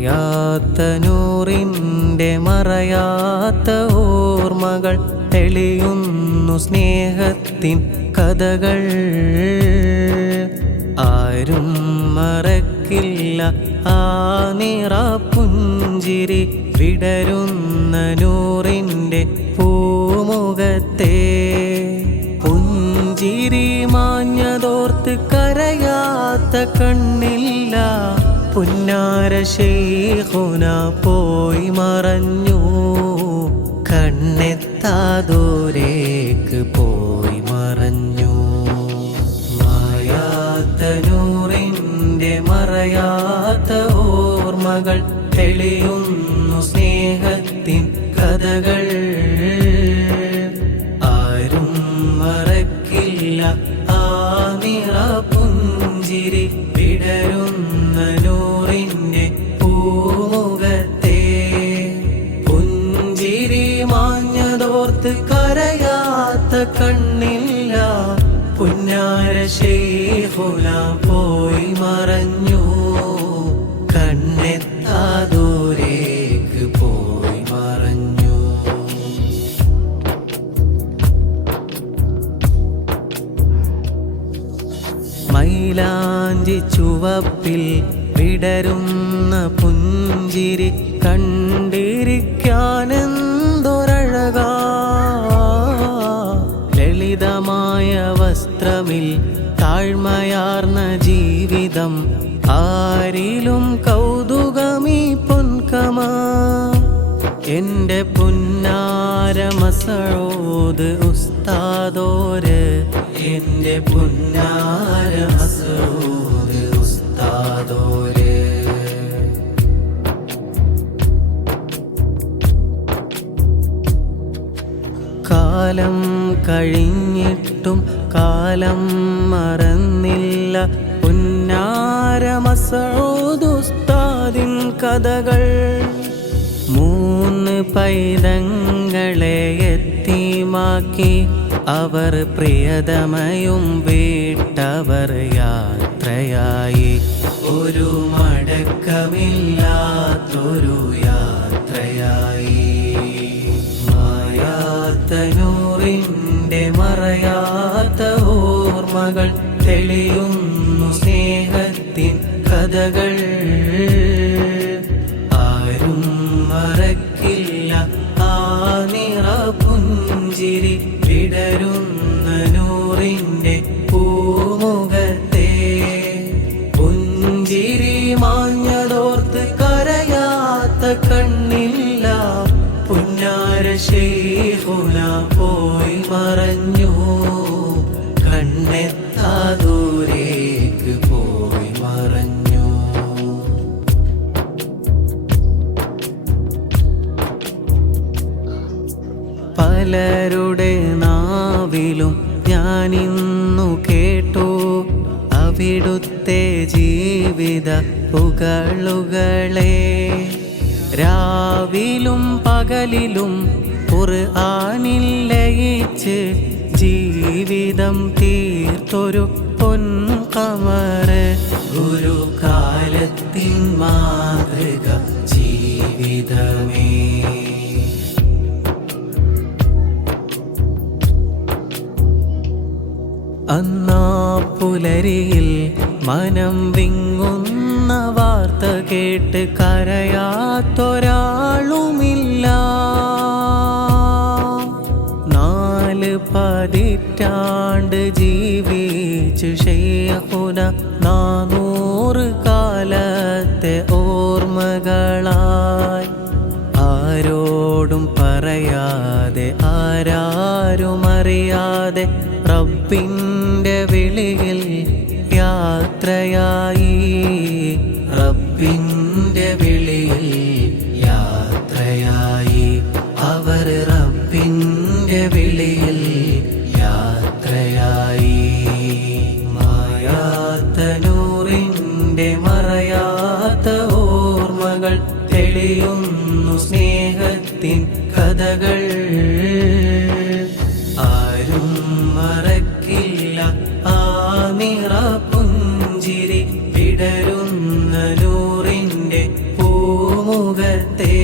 മായാത്ത നൂറിൻ്റെ മറയാത്ത ഓർമ്മകൾ തെളിയുന്നു സ്നേഹത്തിൻ കഥകൾ. ആരും മറക്കില്ല ആ നിറപ്പുഞ്ചിരി വിടരുന്ന നൂറിൻ്റെ പൂമുഖത്തെ. പുഞ്ചിരി മാഞ്ഞതോർത്ത് കരയാത്ത കണ്ണില്ല, പുന്നാര ശൈഖുന പോയി മറഞ്ഞു, കണ്ണെത്താദൂരേക്ക് പോയി മറഞ്ഞു. മായാത്ത നൂറിൻ്റെ മറയാത്ത ഓർമ്മകൾ തെളിയുന്നു സ്നേഹത്തിൻ കഥകൾ. ആരും മറക്കില്ല ആ നിറപ്പുഞ്ചിരി വിടരുന്ന നൂറിൻ്റെ പൂമുഖത്തെ. പുഞ്ചിരി മാഞ്ഞതോർത്ത് കരയാത്ത കണ്ണില്ല, പുന്നാര ശൈഖുന പോയി മറഞ്ഞു, കണ്ണെത്താദൂരേക്ക് പോയി മറഞ്ഞു. മൈലാഞ്ചി ചുവപ്പിൽ വിടരുന്ന പുഞ്ചിരി കണ്ടിരിക്കാനെന്തൊരഴകാ. ലളിതമായ വസ്ത്രമിൽ താഴ്മയാർന്ന ജീവിതം, ആരിലും കൗതുകമീ പൊൻകമാ. എൻ്റെ പുന്നാര മസഊദ് ഉസ്താദോര്, എൻ്റെ പുന്നാര മസഊദ് ഉസ്താദോര്. കാലം കഴിഞ്ഞിട്ടും കാലം മറന്നില്ല പുന്നാര മസഊദ് ഉസ്താദിൻ കഥകൾ. 3 പൈതങ്ങളെ യതീമാക്കി അവർ പ്രിയതമയും വീട്ടവർ യാത്രയായി. ഒരു മടക്കമില്ലാത്തൊരു യാത്രയായി. മായാത്ത നൂറിൻ്റെ മറയാത്ത ഓർമ്മകൾ തെളിയുന്നു സ്നേഹത്തിൻ കഥകൾ. ആരും മറക്കില്ല ആ നിറപ്പുഞ്ചിരി വിടരുന്ന നൂറിൻ്റെ പൂമുഖത്തെ. പുഞ്ചിരി മാഞ്ഞതോർത്ത് കരയാത്ത കണ്ണില്ല, പുന്നാര ശൈഖുന പോയി മറഞ്ഞു, കണ്ണെത്താദൂരേക്ക് പോയി മറഞ്ഞു. പലരുടെ നാവിലും ഞാനിന്നു കേട്ടു അവിടുത്തെ ജീവിത പുകളുകളെ. രാവിലും പകലിലും ഖുർആനിൽ ലയിച്ച് ജീവിതം തീർത്തൊരു പൊൻകമറ്. ഗുരുകാലത്തിൻ മാതൃക ജീവിതമേ. അന്നാ പുലരിയിൽ മനം വിങ്ങുന്ന വാർത്ത കേട്ട് കരയാത്തൊരാളുമില്ല. 4 പതിറ്റാണ്ട് ജീവിച്ചു ശൈഖുന 400 കാലത്തെ ഓർമ്മകളായി. ആരോടും പറയാതെ ആരാരും അറിയാതെ റബ്ബിൻ്റെ വിളിയിൽ യാത്രയായി. റബ്ബിൻ്റെ വിളിയിൽ യാത്രയായി. അവർ റബ്ബിൻ്റെ വിളിയിൽ യാത്രയായി. മായാത്ത നൂറിൻ്റെ മറയാത്ത ഓർമ്മകൾ തെളിയുന്നു സ്നേഹത്തിൻ കഥകൾ. ആരും മറക്കില്ല ആ നിറപ്പുഞ്ചിരി വിടരുന്ന നൂറിൻ്റെ പൂ മുഖത്തെ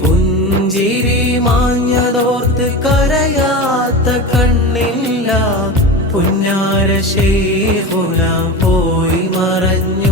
പുഞ്ചിരി മാഞ്ഞതോർത്ത് കരയാത്ത കണ്ണില്ല. പുന്നാര ശൈഖുന പോയി മറഞ്ഞു.